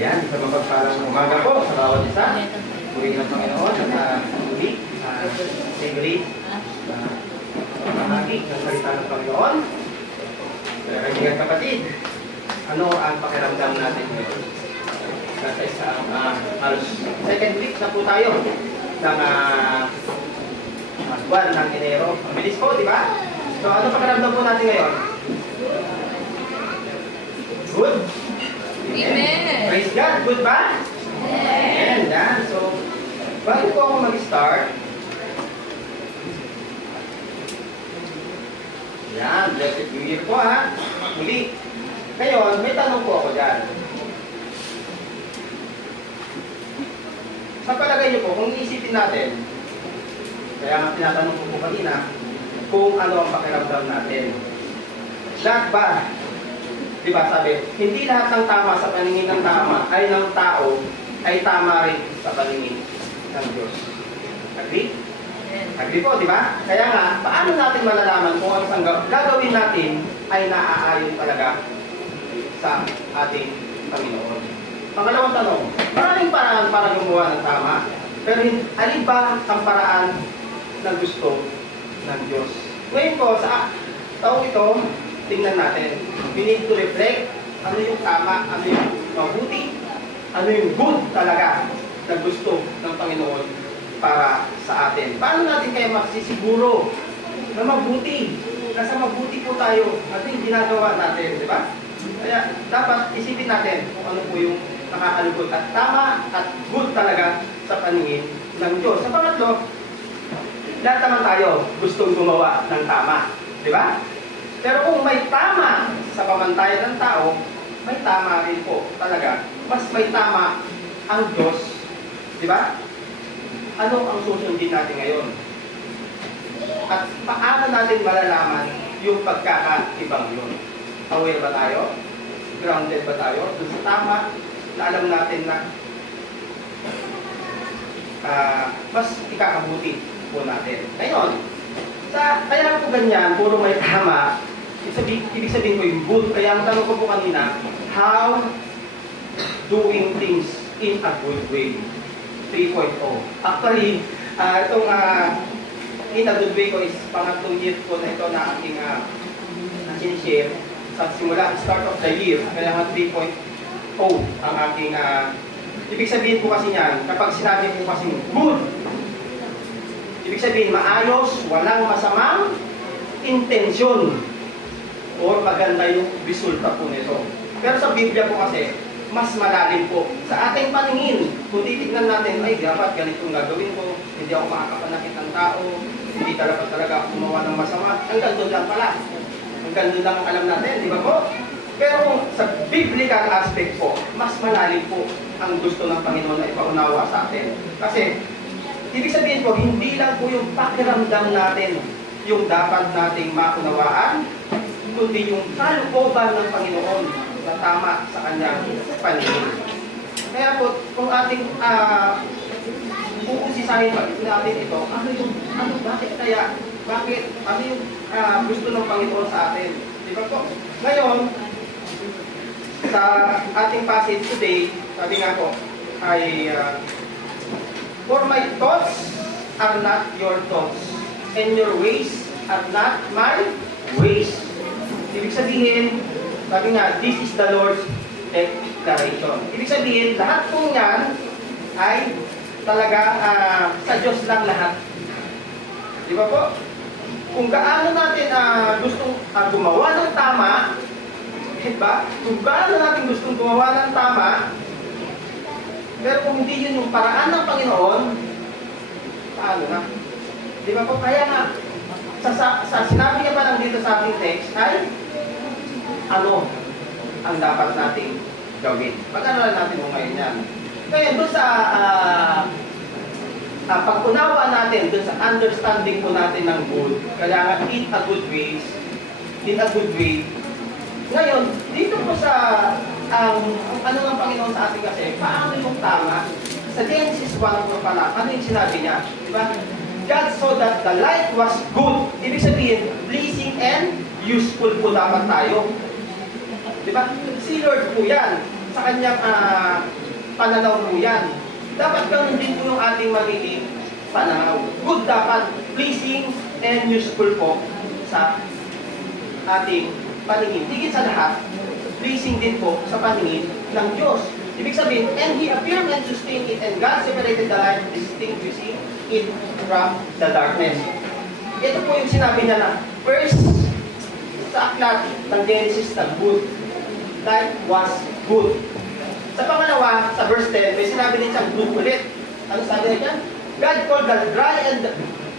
Ayan, sa mapagpalang umaga po sa bawat isa. Puri ng Panginoon at muli, siguri, pamahagi ng salita ng Panginoon. Kaibigan kapatid, ano ang pakiramdam natin ngayon? Nasa isang halos second week na po tayo ng buwan ng Enero. Ang bilis po, di ba? So, ano pakiramdam po natin ngayon? Good? Amen. Praise God. Good ba? Amen. Yan. So, bago po ako mag-start, yan, blessed New Year po ha. Muli. Ngayon, may tanong po ako dyan. Sa palagay niyo po, kung iisipin natin, kaya nga tinatanong ko po kanina, kung ano ang pakiramdam natin. Lahat ba? Diba sabi, hindi lahat ng tama sa paningin ng tama ay ng tao ay tama rin sa paningin ng Diyos. Agree? Agree po, di ba? Kaya nga, paano natin malalaman kung ang isang gagawin natin ay naaayon talaga sa ating Panginoon? Pangalawang tanong, maraming paraan para gumawa ng tama. Pero alin ba ang paraan ng gusto ng Diyos? Ngayon po, sa taong ito, tingnan natin. We need to reflect ano yung tama, ano yung mabuti, ano yung good talaga na gusto ng Panginoon para sa atin. Paano natin kaya masisiguro na mabuti? Nasa mabuti po tayo at yung ginagawa natin, di ba? Kaya dapat isipin natin kung ano po yung nakakalugod at tama at good talaga sa paningin ng Diyos. Sa pangatlo, lahat naman tayo gustong gumawa ng tama, di ba? Pero kung may tama sa pamantayan ng tao, may tama rin po talaga. Mas may tama ang Diyos. Di ba? Ano ang susundin natin ngayon? At paano natin malalaman yung pagkakaibang yun? Aware ba tayo? Grounded ba tayo? Doon sa tama na alam natin na mas ikakabuti po natin. Ngayon, kaya po ganyan, puro may tama, ibig sabihin ko yung good. Kaya ang tanong ko po kanina, how doing things in a good way? 3.0. Actually, itong in a good way ko is pangatlong year po na ito na aking sinishare sa simula, start of the year. Kaya nga 3.0 ang aking ibig sabihin po kasi niyan, kapag sinabi po kasi good, ibig sabihin maayos, walang masamang intensyon or maganda yung resulta po nito. Pero sa Biblia po kasi, mas malalim po. Sa ating paningin, kung titignan natin, ay dapat ganitong gagawin ko, hindi ako makakapanakit ng tao, hindi talaga ako gumawa ng masama. Hanggang doon lang pala. Hanggang doon lang ang alam natin, di ba po? Pero sa biblical aspect po, mas malalim po ang gusto ng Panginoon na ipaunawa sa atin. Kasi, ibig sabihin po, hindi lang po yung pakiramdam natin yung dapat nating maunawaan, kundi yung kalooban ng Panginoon na tama sa kanyang paningin. Kaya po, kung ating uusisahin natin ito, bakit, ano yung gusto ng Panginoon sa atin? Di ba po? Ngayon, sa ating passage today, sabi nga po, ay for my thoughts are not your thoughts, and your ways are not my ways. Ibig sabihin, sabi nga, this is the Lord's declaration. Ibig sabihin, lahat po yan ay talaga sa Diyos lang lahat. Di ba po? Kung gaano natin gustong gumawa ng tama, diba? Kung gaano natin gustong gumawa ng tama, pero kung hindi yun yung paraan ng Panginoon, paano na? Di ba po? Kaya nga, sa sinabi niya pa lang dito sa ating text, ay ano ang dapat nating gawin. Pag-aralan natin mo ngayon yan. Kaya doon sa pag-unawa natin, doon sa understanding po natin ng good, kaya nga in a good way, ngayon, dito po sa ano ng Panginoon sa atin kasi, paano yung tama? Sa Genesis 1 po pala, ano yung sinabi niya? Diba? God saw that the light was good. Ibig sabihin, pleasing and useful po dapat tayo. Diba? Si Lord po yan. sa kanyang pananaw po yan. Dapat ganun din po yung ating magiging pananaw. Good dapat, pleasing and useful po sa ating paningin. Higit sa lahat, pleasing din po sa paningin ng Diyos. Ibig sabihin, and He appeared and sustained it, and God separated the light, distinguishing it from the darkness. Ito po yung sinabi niya na, first, sa aklat ng Genesis na good. Light was good. Sa pangalawa, sa verse 10, may sinabi din siyang good ulit. Ano sabi niya? God called the dry land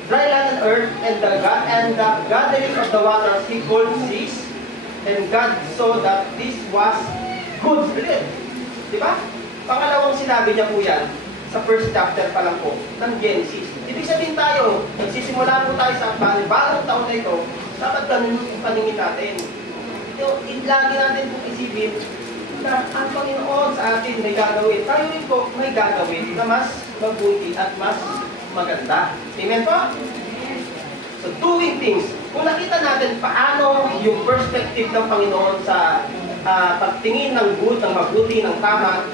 and earth, and the gathering of the waters He called seas, and God saw that this was good. Ulit. Diba? Pangalawang sinabi niya po yan sa first chapter pa lang po ng Genesis. Ibig sabihin tayo, nagsisimula po tayo sa bagong taon na ito, dapat ganun yung paningin natin. Lagi natin po isipin na ang Panginoon sa atin may gagawin. Tayo rin po may gagawin na mas mabuti at mas maganda. Amen po? So, doing things. Kung nakita natin paano yung perspective ng Panginoon sa pagtingin ng good, ng mabuti, ng tama,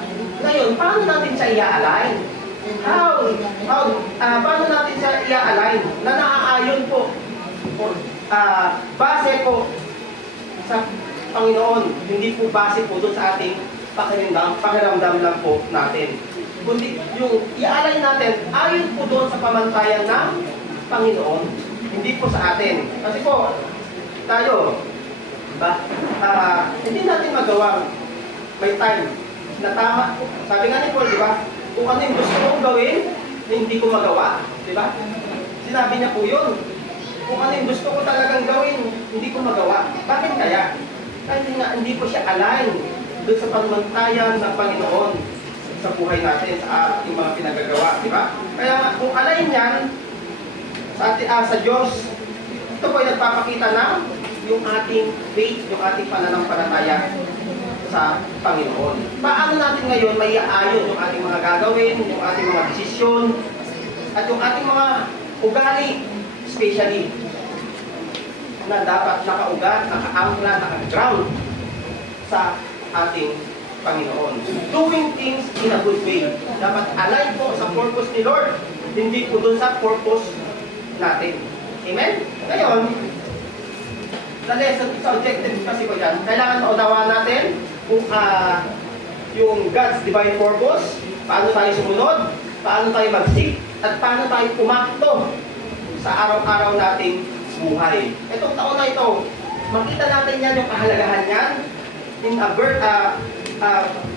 ngayon, paano natin siya i-align? Paano natin siya i-align na naaayon po base po sa Panginoon, hindi po base po doon sa ating pakiramdam lang po natin. Kundi yung i-align natin ayon po doon sa pamantayan ng Panginoon, hindi po sa atin. Kasi po, tayo, hindi natin magawa may time na tama. Sabi nga ni Paul, di ba? Kung ano yung gusto kong gawin, hindi ko magawa. Di ba? Sinabi niya po yun. Kung ano yung gusto ko talagang gawin, hindi ko magawa. Bakit kaya? Kasi nga, hindi po siya align doon sa pamantayan ng Panginoon sa buhay natin, sa ating mga pinagagawa. Di ba? Kaya kung align yan sa Diyos, ito po ay nagpapakita ng yung ating faith, yung ating pananampalataya sa Panginoon. Paano natin ngayon may aayon yung ating mga gagawin, yung ating mga desisyon, at yung ating mga ugali, especially, na dapat nakaugat, naka-ankla, naka-ground sa ating Panginoon. Doing things in a good way. Dapat align po sa purpose ni Lord, hindi po dun sa purpose natin. Amen? Ngayon, sa lesson, sa objective kasi ko dyan, kailangan maunawaan natin kung yung God's divine purpose, paano tayo sumunod, paano tayo mag-seek, at paano tayo umakto sa araw-araw nating buhay. Itong taon na ito, makita natin yan yung kahalagahan yan in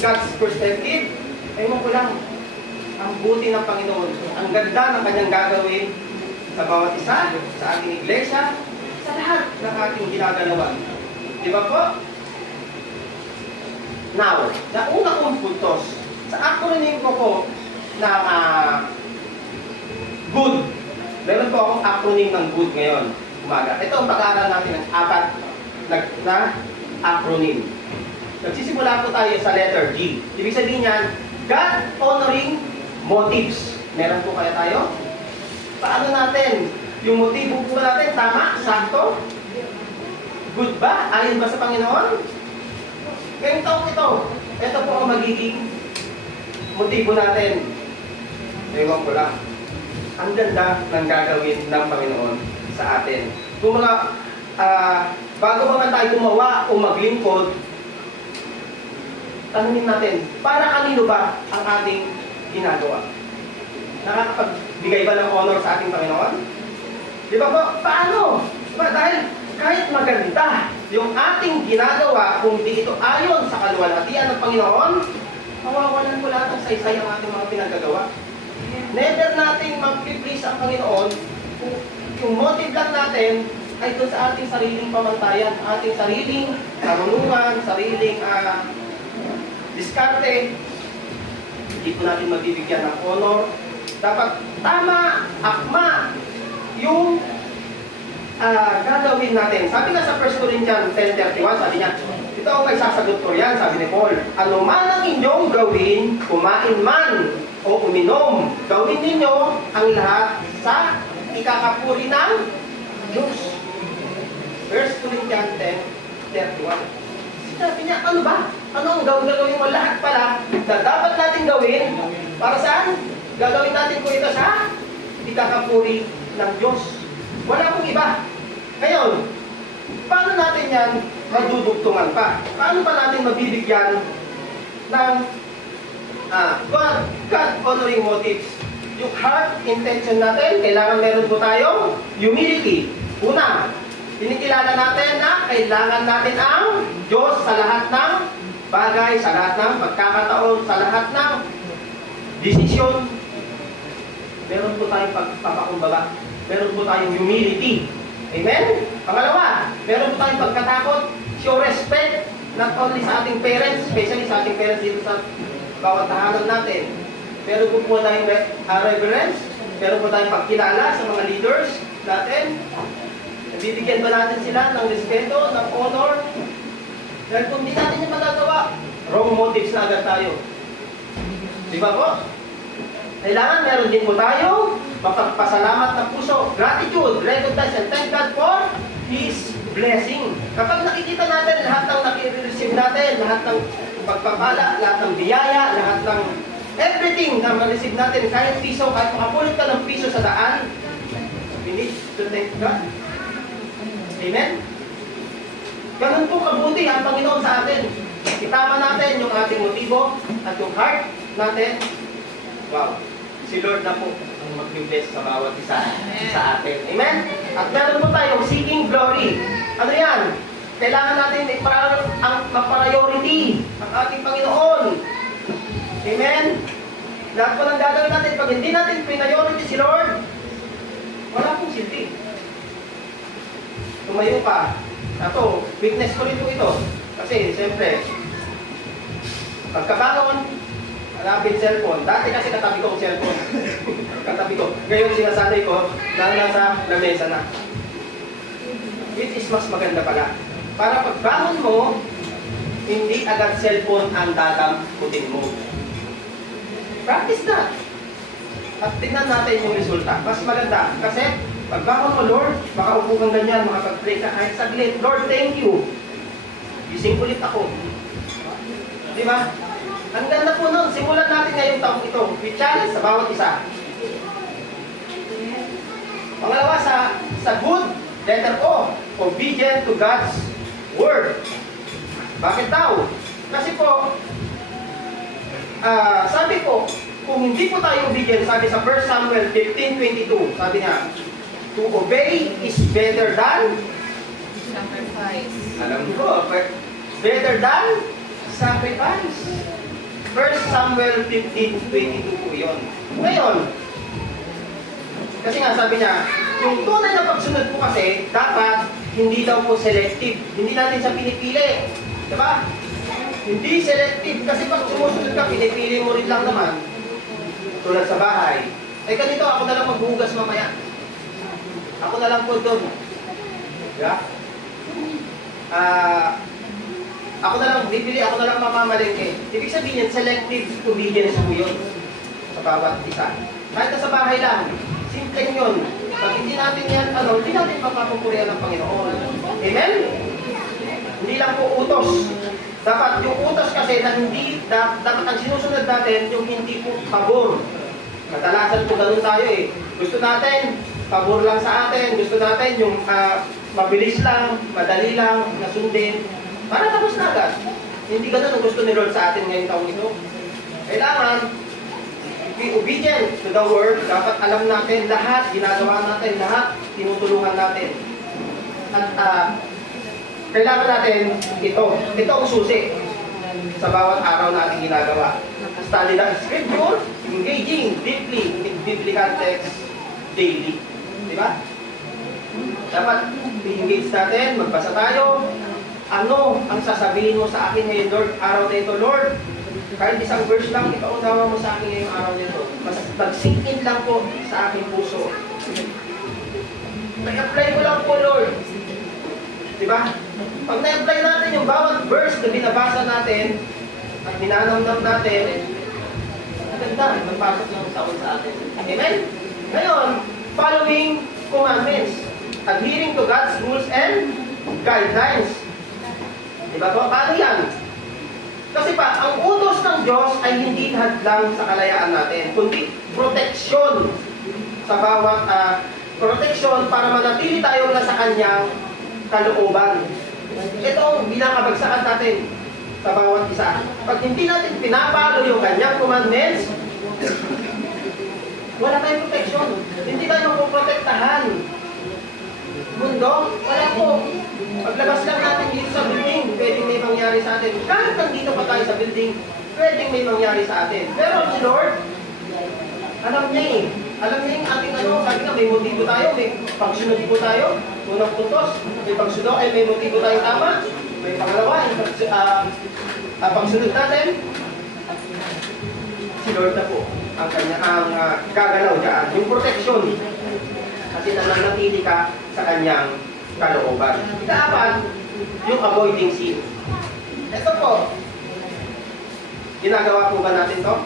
God's perspective. Ewan ko lang, ang buti ng Panginoon, ang ganda ng kanyang gagawin sa bawat isa, sa ating iglesia, sa lahat ng ating ginagalawan. Di ba po? Now, sa una kong puntos, sa acronym ko po ng good. Meron po akong acronym ng good ngayon, umaga. Ito ang pag-aaral natin ng apat na acronym. Nagsisimula po tayo sa letter G. Ibig sabihin yan, God-honoring motives. Meron po kaya tayo? Paano natin? Yung motibo po natin, tama? Sakto? Good ba? Ayon ba sa Panginoon? Ngayong taong ito po ang magiging motibo natin. Ewan ko lang. Ang ganda ng gagawin ng Panginoon sa atin. Kung mga, bago ba man tayo gumawa o maglingkod, tanungin natin, para kanino ba ang ating ginagawa? Nakakapagbigay ba ng honor sa ating Panginoon? Di ba po? Paano? Diba? Dahil kahit maganda yung ating ginagawa, kung di ito ayon sa kaluwalhatian ng Panginoon, mawawalan po lahat ng saysay ang ating mga pinagagawa. Never nating mag-please ang Panginoon kung yung motive lang natin ay doon sa ating sariling pamantayan, ating sariling karunungan, sariling diskarte. Hindi po natin mabibigyan ng honor. Dapat tama, akma, yung gagawin natin. Sabi nga sa 1 Corinthians 10:31, sabi niya, ito ang may sasagot ko yan, sabi ni Paul, ano man ang inyong gawin, kumain man o uminom, gawin ninyo ang lahat sa ikakapuri ng Diyos. 1 Corinthians 10:31. Sabi niya, ano ba? Ano ang gagawin mo? Lahat pala na dapat natin gawin. Para saan? Gagawin natin ko ito sa ikakapuri ng Diyos. Wala pong iba. Ngayon, paano natin yan madudugtungan pa? Paano pa natin mabibigyan ng God-honoring motives? Yung heart intention natin, kailangan meron po tayong humility. Una, tinikilala natin na kailangan natin ang Diyos sa lahat ng bagay, sa lahat ng pagkakataon, sa lahat ng desisyon. Meron po tayong pagpapakumbaba. Meron po tayong humility. Amen? Pangalawa, meron po tayong pagkatakot. Show respect, not only sa ating parents, especially sa ating parents dito sa bawat tahanan natin. Meron po tayong reverence. Meron po tayong pagkilala sa mga leaders natin. Bibigyan ba natin sila ng respeto, ng honor? Dahil kung hindi natin yung magagawa, wrong motives na agad tayo. Di ba po? Kailangan meron din po tayo mapagpasalamat ng puso. Gratitude, recognize and thank God for His blessing. Kapag nakikita natin lahat ng naki-receive natin, lahat ng pagpapala, lahat ng biyaya, lahat ng everything na ma-receive natin, kahit piso, kahit makapulot ka ng piso sa daan, we need to thank God. Amen? Ganun po kabuti ang Panginoon sa atin. Itama natin yung ating motibo at yung heart natin. Wow. Si Lord na po ang mag-bless sa bawat isa sa atin. Amen? At meron po tayong seeking glory. Ano yan? Kailangan natin ma-priority ang ating Panginoon. Amen? Lahat po ng gagawin natin, pag hindi natin priority si Lord, wala pong silbi. Tumayo pa. Ito, witness ko rin po ito. Kasi, siyempre, pagkabangon, hanapin cellphone. Dati kasi katabi ko ang cellphone. Katabi ko. Ngayon sinasanay ko na nasa lamesa na. Which is mas maganda pala. Para pagbangon mo, hindi agad cellphone ang dadamputin mo. Practice na. At tingnan natin yung resulta. Mas maganda. Kasi, pagbangon mo, Lord, makaupo kang ganyan, makapag-pray ka kahit saglit. Lord, thank you. Gising ulit ako. Di ba? Ang ganda po nun, simulan natin ngayong taong ito. We challenge sa bawat isa. Pangalawa, sa good, letter O, obedient to God's word. Bakit daw? Kasi po, sabi po, kung hindi po tayo obedient, sabi sa 1 Samuel 15:22, sabi niya, to obey is better than Sacrifice. alam ko, better than sacrifice. 1 Samuel 15:22 po yun. Ngayon, kasi nga sabi niya, yung tunay na pagsunod po kasi, dapat hindi daw po selective. Hindi natin siya pinipili. Diba? Hindi selective. Kasi pag sumusunod ka, pinipili mo rin lang naman. Tulad sa bahay. Eh ganito, ako na lang maghugas mamaya. Ako na lang po doon. Diba? Ako na lang bibili, ako na lang mamamalengke. Ibig sabihin yan, selective obedience po yun sa bawat isa. Kahit sa bahay lang, simple yun. Pag hindi natin yan, hindi natin mapapupurihan ng Panginoon. Amen? Hindi lang po utos. Dapat yung utos kasi na hindi, dapat ang sinusunod natin, yung hindi po pabor. Kadalasan po ganun tayo eh. Gusto natin, pabor lang sa atin. Gusto natin yung mabilis lang, madali lang, nasundin. Para tapos na agad. Hindi ganun ang gusto ni Lord sa atin ngayong taong ito. Kailangan, be obedient to the word. Dapat alam natin lahat, ginagawa natin lahat, tinutulungan natin. At kailangan natin ito. Ito ang susi sa bawat araw natin ginagawa. Study the scripture, engaging deeply in biblical text daily. Diba? Dapat i-engage natin, magbasa tayo. Ano ang sasabihin mo sa akin ngayon, Lord, araw na ito, Lord? Kahit isang verse lang, ipaunawa mo sa akin ngayong araw na ito. Mas mag-sink in lang po sa aking puso. Nag-apply ko lang po, Lord. Diba? Pag na-apply natin yung bawat verse na binabasa natin at ninanamnam natin, maganda, magpasok lang taon sa atin. Amen? Ngayon, following commandments, adhering to God's rules and guidelines. Diba po? Paano yan? Kasi pa, ang utos ng Diyos ay hindi hadlang sa kalayaan natin, kundi proteksyon sa bawat proteksyon para manatili tayo na sa kanyang kalooban. Ito ang binakabagsakan natin sa bawat isa. Pag hindi natin pinapalo yung kanyang commandments, wala tayong proteksyon. Hindi tayo mapoprotektahan. Mundo, wala po. Paglabas lang natin dito sa building, pwedeng may mangyari sa atin. Kahit nandito pa tayo sa building, pwedeng may mangyari sa atin. Pero si Lord, alam niya eh. Alam niya yung ating sabi nga, may motibo tayo, may pagsunod po tayo. Unang puntos, may pagsunod, ay may motibo tayo tama. May pangalawa, yung pagsunod natin. Si Lord na po ang gagalaw dyan. Yung protection. Kasi nananatili ka sa kanyang kalooban. Ikaapat, yung avoiding sin. Ito po, ginagawa po ba natin to?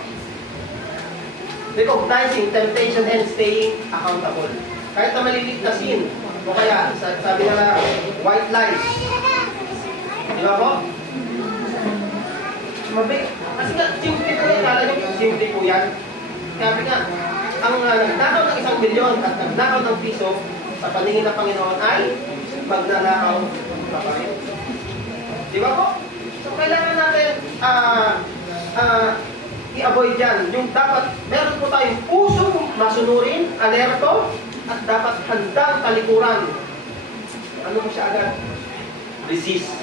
Recognizing temptation and staying accountable. Kahit na maliliit na sin, o kaya, sabi na white lies. Di ba po? Kasi nga, simple po yan. Kala nyo, simple po yan. Sabi nga, ang nagnakaw ng 1 milyon at nagnakaw ng piso sa paningin ng Panginoon ay magnanakaw pa rin. Di ba po? So, kailangan natin i-avoid yan. Yung dapat, meron po tayong pusong masunurin, alerto, at dapat handang talikuran. Ano mo siya agad? Resist.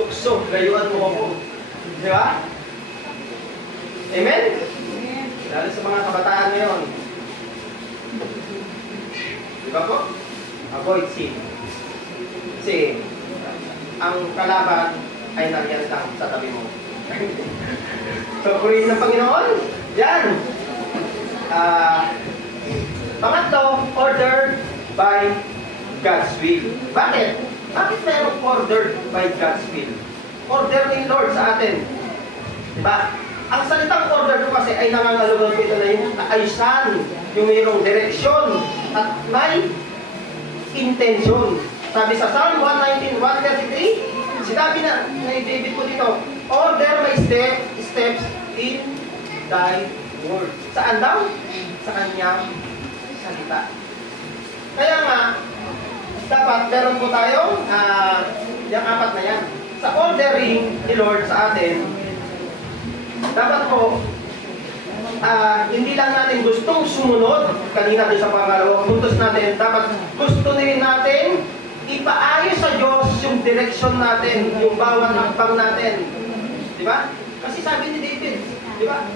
Tukso, layuan mo ako. Di ba? Amen? Lalo sa mga kabataan ngayon. Di ba po? Avoid sin. Kasi, ang kalaban ay nariyan lang sa tabi mo. So, purihin ng Panginoon. Yan. Pangatlo, ordered by God's will. Bakit? Bakit mayroong ordered by God's will? Order ni Lord sa atin. Diba? Ang salitang order ko kasi ay nangangalunod ito na yung ayusan, yung mayroong direksyon, at may intention. Sabi sa Psalm 119:133, sinabi na ni David po dito, order my steps in thy word. Saan daw? Sa kanyang salita. Kaya nga, dapat meron po tayo yung apat na yan. Sa ordering ni Lord sa atin, dapat po hindi lang natin gustong sumunod kanina doon sa pangalawang puntos natin, dapat gusto rin natin ipaayos sa Diyos yung direksyon natin, yung bawat hakbang natin. Di ba? Kasi sabi ni David, di ba?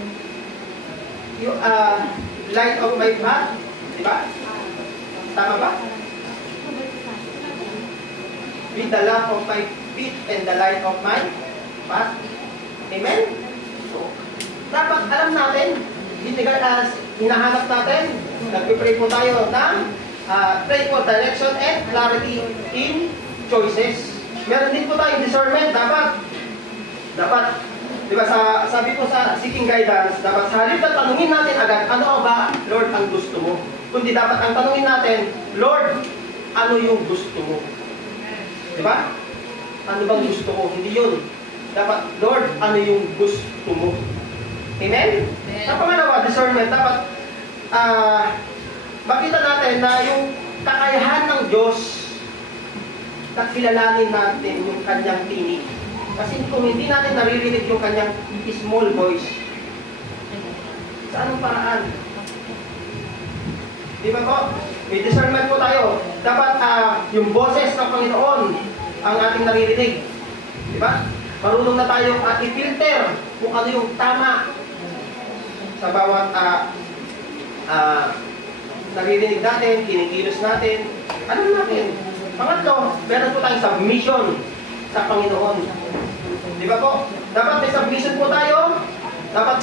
Yung light of my path, di ba? Tama ba? With the lamp of my feet and the light of my path. Amen? So, dapat alam natin, hinahanap natin, nagpipray po tayo ng pray for direction and clarity in choices. Meron din po tayong discernment, dapat, di ba, sabi po sa seeking guidance, dapat sa halip na tanungin natin agad, ano ba, Lord, ang gusto mo? Kundi dapat ang tanungin natin, Lord, ano yung gusto mo? Di ba? Ano bang gusto ko? Hindi yun. Dapat, Lord, ano yung gusto mo? Amen? Sa pangalawa, discernment, dapat makita natin na yung kakayahan ng Diyos na kilalanin natin yung kanyang tinig. Kasi kung hindi natin naririnig yung kanyang small voice, sa anong paraan? Di ba po? May discernment po tayo. Dapat yung boses ng Panginoon ang ating naririnig. Di ba? Marunong na tayo i-filter kung ano yung tama sa bawat naririnig natin, kinikilos natin. Alam natin. Pangatlo, meron po tayong submission sa Panginoon. Di ba po? Dapat may submission po tayo. Dapat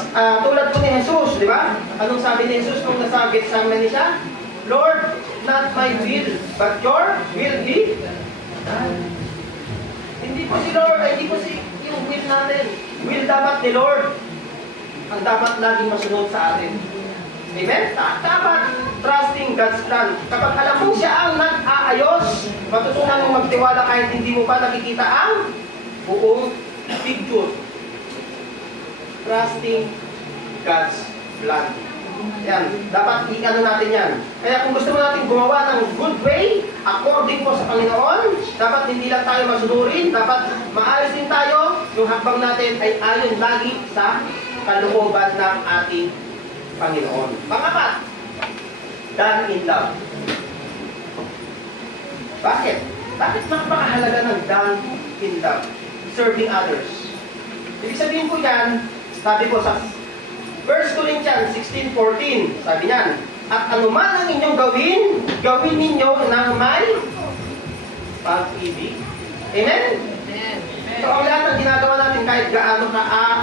tulad po ni Jesus, di ba? Anong sabi ni Jesus nung nasa Gethsemane siya? Lord, not my will, but your will be done. Hindi po si Lord, hindi po si yung will natin. Will dapat ni Lord ang dapat laging masunod sa atin. Amen? Dapat trusting God's plan. Kapag alam mo siya ang nag-aayos, matutunan mong magtiwala kahit hindi mo pa nakikita ang buong picture. Trusting God's plan. Yan, dapat i-ano natin yan. Kaya kung gusto mo natin gumawa ng good way, according po sa Panginoon, dapat hindi lang tayo masunurin, dapat maayos din tayo, yung hakbang natin ay ayon lagi sa kalooban ng ating Panginoon. Pangapat, done in love. Bakit? Bakit napakahalaga ng done in love? Serving others. Ibig sabihin po yan, sabi po sa 1 Corinthians 16:14, sabi niyan, at anuman ang inyong gawin, gawin ninyo ng may pag-ibig. Amen? Amen. So, ang lahat ng ginagawa natin, kahit gaano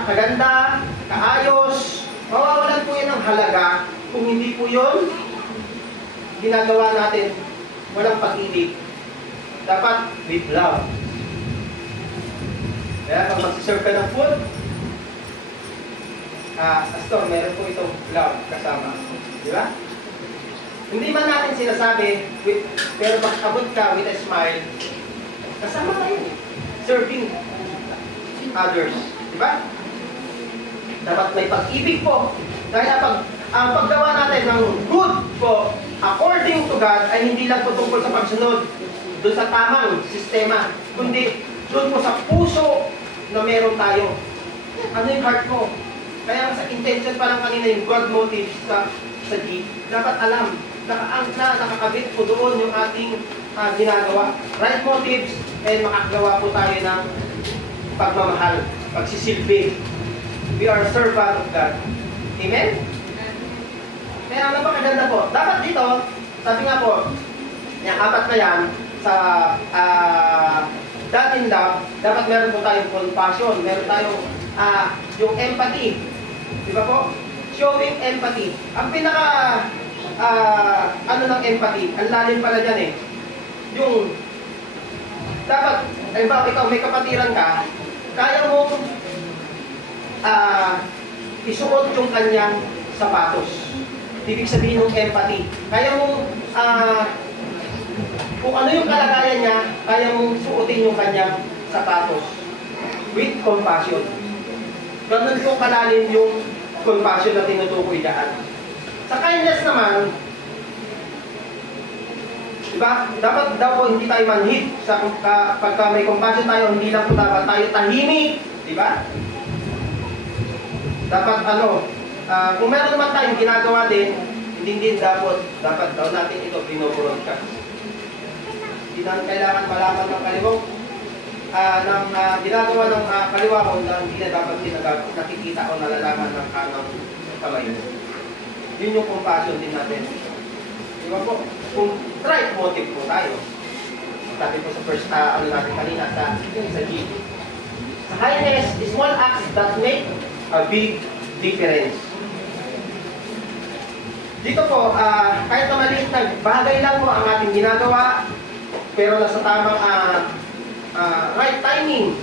kaganda, kaayos, mawawalan po yan ng halaga kung hindi po yun ginagawa natin walang pag-ibig. Dapat with love. Kaya pag magsiserve ka ng food, Pastor, meron po itong love kasama. Di ba? Hindi man natin sinasabi, pero pag abot ka with a smile, kasama tayo eh. Serving others. Di ba? Dapat may pag-ibig po. Dahil ang paggawa natin ng good po, according to God, ay hindi lang po tungkol sa pagsunod doon sa tamang sistema, kundi doon po sa puso na meron tayo. Ano yung heart mo? Kaya sa intention pa lang kanina yung God motive sa G, dapat alam, nakakabit po doon yung ating ginagawa. Right motives, and makagawa po tayo ng pagmamahal, pagsisilbi. We are a servant of God. Amen? Kaya ano ba kaganda po? Dapat dito, sabi nga po, yung apat na yan, sa that in love, dapat meron po tayong compassion, meron tayong yung empathy. Di ba po? Showing empathy. Ang pinaka, ano ng empathy, ang lalim pala dyan eh. Yung, dapat, ay ba, ikaw may kapatiran ka, kaya mo isuot yung kanyang sapatos. Ibig sabihin ng empathy. Kaya mo, kung ano yung kalagayan niya, kaya mong suotin yung kanyang sapatos. With compassion. Ganun po kalalim yung compassion na tinutukoy dyan. Sa kindness naman, diba? Dapat daw po hindi tayo manhid. Pagka may compassion tayo, hindi lang po dapat tayo tahimik. Diba? Dapat kung meron naman tayong ginagawa din, hindi dapat daw natin ito binobroadcast. Hindi na kailangan malaman ng kaliwang ginagawa ng kaliwa ko na hindi na dapat nakikita o nalalaman ng kanang kamay. Yun yung compassion din natin. Di ba po? Kung right motive po tayo, sabi po sa first, natin kanina sa G. Sa kindness, small acts that make a big difference. Dito po, kahit na maliit na bagay lang po ang ating ginagawa, pero nasa tamang right timing.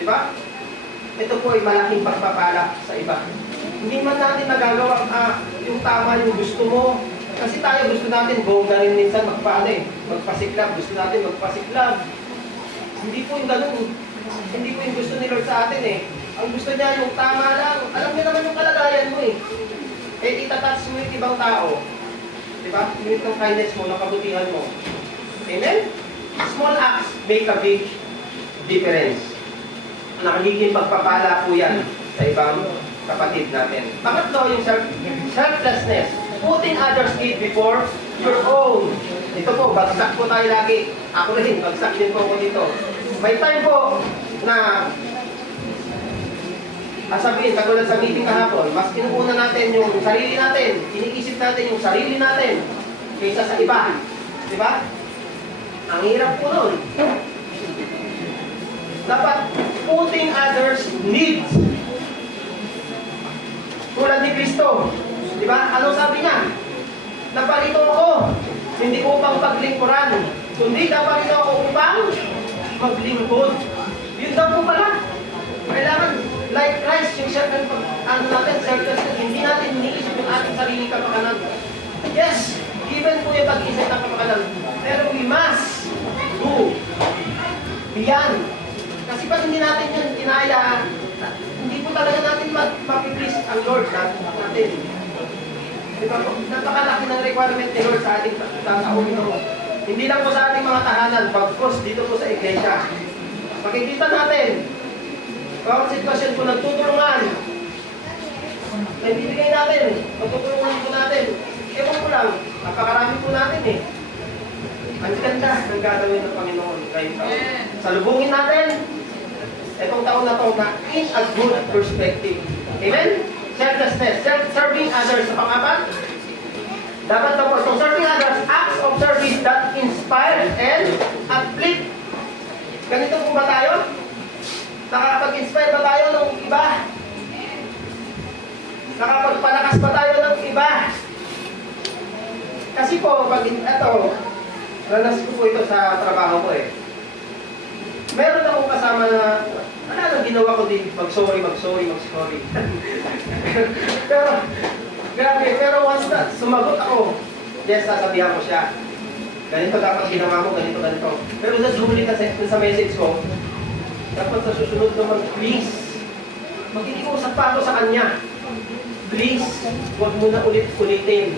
Di ba? Ito po ay malaking pagpapala sa iba. Hindi man natin nagagawa yung tama yung gusto mo. Kasi tayo gusto natin bongga rin minsan magpasiklab. Gusto natin magpasiklab. Hindi po yung ganun. Hindi po yung gusto ni Lord sa atin eh. Ang gusto niya yung tama lang. Alam niya naman yung kalagayan mo eh. Eh itatouch mo yung ibang tao. Di ba? Yung ng kindness mo, ng kabutihan mo. Amen? Small acts make a big difference. Nakagiging pagpapala po yan sa ibang kapatid natin. Pangatlo, yung selflessness. Putting others' need before your own. Ito po, bagsak po tayo lagi. Ako rin, bagsak din po ako dito. May time po na sabihin, katulad sa meeting kahapon, mas inuuna natin yung sarili natin. Iniisip natin yung sarili natin kaysa sa iba. Di ba? Ang hirap po nun. Dapat putting others' needs. Tulad ni Kristo. Di ba? Ano sabi niya? Naparito ako, hindi upang paglingkuran, kundi naparito ako upang maglingkod. Yun daw po pala. Kailangan, like Christ, yung natin, selflessness, hindi natin iniisip yung ating sarili kapakanan. Yes, given po yung pag-iisip ng kapakanan. Pero we must do beyond. Kasi pag hindi natin yun kinaya, hindi po talaga natin mapiplease ang Lord natin. Diba po? Napakalaki ng requirement ni Lord sa ating taong ito. Hindi lang po sa ating mga tahanan, bagkos dito po sa iglesia. Makikita natin, bawat sitwasyon po nagtutulungan. Naibibigay natin, magtutulungan po natin. Ewan ko lang, napakarami po natin eh. Ang ganda ng gagawin ng Panginoon ngayong taon. Salubungin natin itong taon na to na in a good perspective. Amen? Selflessness, serving others sa pang-apat. Dapat na po itong serving others, acts of service that inspire and uplift. Ganito po ba tayo? Nakakapag-inspire ba tayo ng iba? Nakakapagpalakas ba tayo ng iba? Kasi po, pag ito, ranas ko po ito sa trabaho ko eh. Meron akong kasama na, ano nang ginawa ko din, mag-sorry. Pero, grabe, pero once na sumagot ako, yes, sasabihan ko siya. Ganito dapat ginawa mo, ganito. Pero sa sulit kasi sa message ko, dapat sa susunod naman, please, magkikiusap pa ako sa kanya. Please, huwag mo na ulit-ulitin.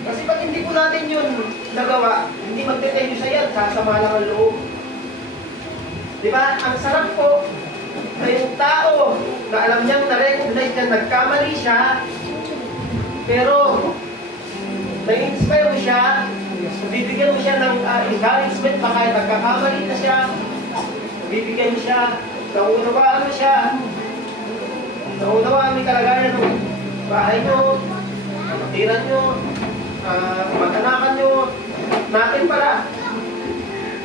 Kasi pag hindi po natin yun nagawa, hindi magte-tenyo sa yan, sasama lang ang loob. Diba? Ang sarap po na yung tao na alam niyang na-recognize niya, nagkamali siya, pero na-inspire mo siya, bibigyan mo siya ng encouragement pa kahit nagkakamali na siya, bibigyan mo siya, naunawaan mo siya, naunawaan mo yung kalagayan ng bahay nyo, matiran nyo, mag-anakan nyo, natin pala.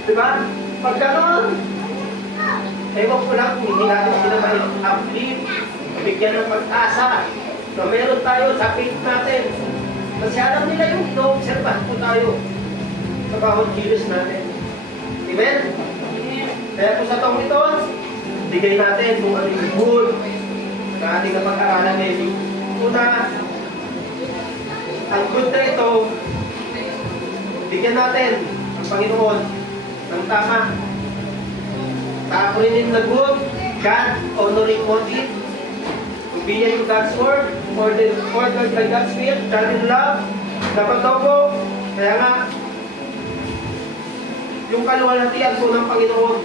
Diba? Pag gano'n, ewan ko lang kung hindi natin sila ma-uplift, bigyan ng pag-asa na meron tayo sa faith natin. Kasi alam nila yung ino-observahan po tayo sa bawat kilos natin. Amen? Kaya po sa taong ito, bigay natin kung ano yung good na ating napag-aralan ngayon. Una, ang good na ito, bigyan natin ang Panginoon ng tama. Tapunin na good, God-honoring motive, obedient to God's word, ordered by God's will, done in love. Dapat daw po, kaya nga, yung kaluwalhatian po ng Panginoon,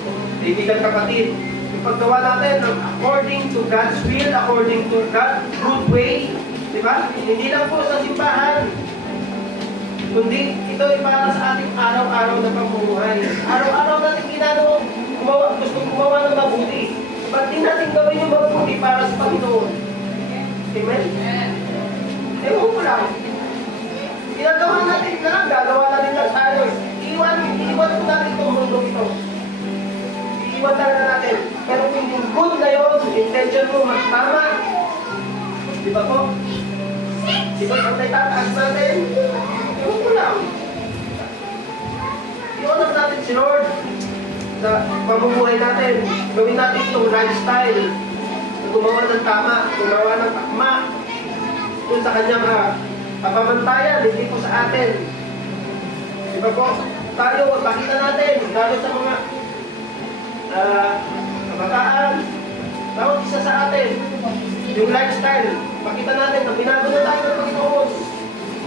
kaibigan kapatid, yung paggawa natin according to God's will, according to God's good way, di ba? Hindi lang po sa simbahan, kundi ito ay para sa ating araw-araw na pamumuhay. Araw-araw natin gustong gumawa ng mabuti. Ba't din natin gawin yung mabuti para sa Panginoon? Amen? Ewan ko lang. Ginagawa natin na lang, gagawa natin lang tayo. Iiwan po natin itong mundo ito. Iiwan talaga natin. Pero kung yung good na yun, intention mo magtama, di ba po? Di ba pag naitataas natin? Ewan ko lang. I-honor natin si Lord sa pamumuhay natin. Gawin natin itong lifestyle. Gumawa ng tama, gumawa ng takma. Kung sa kanyang papamantayan, hindi po sa atin. Di ba po? Tayo, pakita natin, lalo sa mga kabataan, bawat isa sa atin, yung lifestyle, pakita natin na binago na tayo ng Panginoon.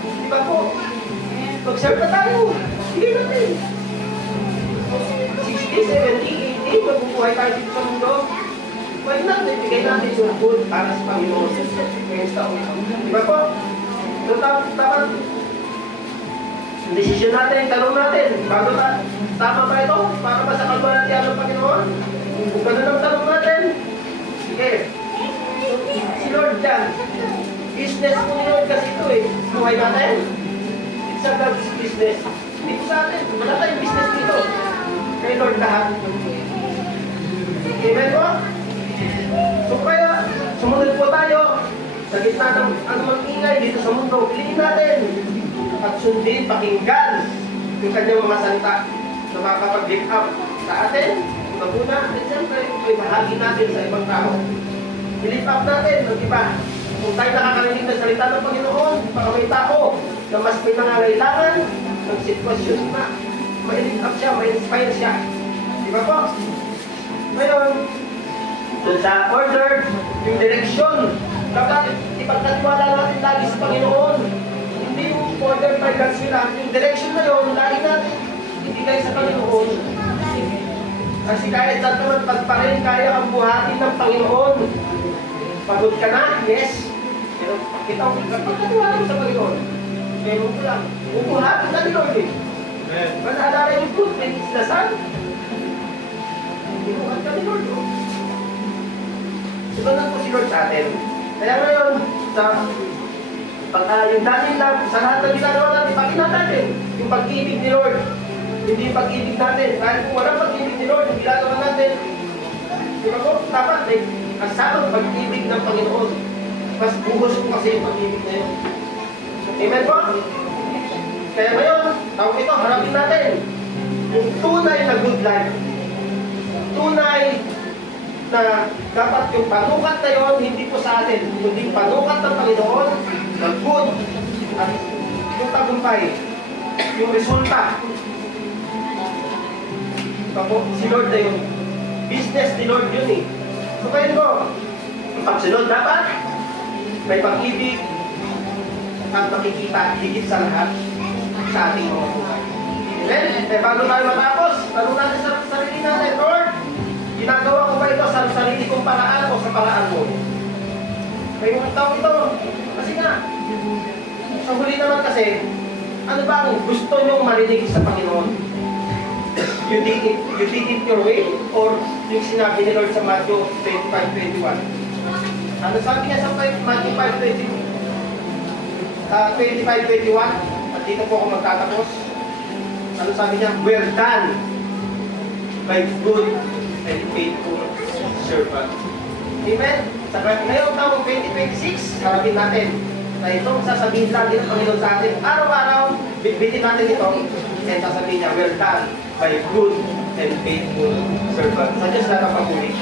Di ba po? Mag-serve na tayo. Sige natin. 60, 70, 80, mabubuhay tayo dito sa mundo. Why not? Ibigay natin yung good para sa Panginoon. Ngayon sa taon ito. Di ba po? So, dapat yung desisyon natin, tanong natin, bago tama ba ito? Para ba sa kalwalhatian ng Panginoon? Kung gano'n ang tanong natin, sige. Si Lord dyan. Business mo ni Lord kasi ito eh. Buhay natin. It's a God's business. Hindi po sa atin. Wala tayong business dito. Kay Lord lahat. Amen po? So kaya, sumunod po tayo sa gitna ng anumang ingay dito sa mundo. Piliin natin at sundin, pakinggan yung kanyang mga salita na makakapag-lift up sa atin. Una, at siyempre, may bahagi natin sa ibang tao. I-lift up natin ng iba. Kung tayo nakakarinig ng salita ng Panginoon, baka may tao na mas may nangangailangan ng sitwasyon na ma-lift up siya, ma-inspire siya. Di ba po? Ngayon, dun sa order, yung direksyon, dapat ipagkatiwala natin lagi sa Panginoon. Hindi yung order by God's will lang. Yung direction na yun, lagi natin ibigay sa Panginoon. Kasi kahit saan naman pagparin, kaya ang buhatin ng Panginoon. Pagod ka na? Yes. Pero pagkatiwala mo sa Panginoon. Pero mo lang, bubuhatin ka ni Lord eh. Naalala yung footprint is the sun. Bubuhat ka ni Lord. Diba na po si Lord sa atin? Kaya ngayon, yung dahil lang, sa lahat ng ginagawa natin, pakita natin yung pag-ibig ni Lord. Hindi yung pag-ibig natin. Dahil kung walang pag-ibig ni Lord, yung ginagawa natin, di ba po, dapat may kasamang pag-ibig ng Panginoon. Mas buhos ko kasi yung pag-ibig na yun. Amen po? Kaya ngayon, tawag ito, harapin natin yung tunay na good life. Tunay na dapat yung panukat na yun, hindi po sa atin, kundi panukat ng Panginoon, ng good, at yung tagumpay, yung resulta. Si Lord na yun. Business ni Lord yun eh. So kayo ko, yung pagsunod dapat, may pag-ibig, at makikita higit sa lahat sa ating mga buhay. Amen? Eh bago tayo matapos, tanong natin sa sarili natin, Lord, ginagawa ko ba ito sa sarili kong paraan o sa paraan mo? May mga tao ito. Kasi nga, sa huli naman kasi, ano ba ang gusto nyong marinig sa Panginoon? You did it your way? Or yung sinabi ni Lord sa Matthew 25:21? Ano sabi niya sa Matthew 25:21? At dito po ako magtatapos. Ano sabi niya? Well done, my good and faithful servant. Amen? Sa ngayong taong 2026, harapin natin na itong sasabihin natin ng Panginoon sa atin. Araw-araw, bitbitin natin ito. And sasabihin niya, well done, my good and faithful servant. Sa Diyos na napapuli.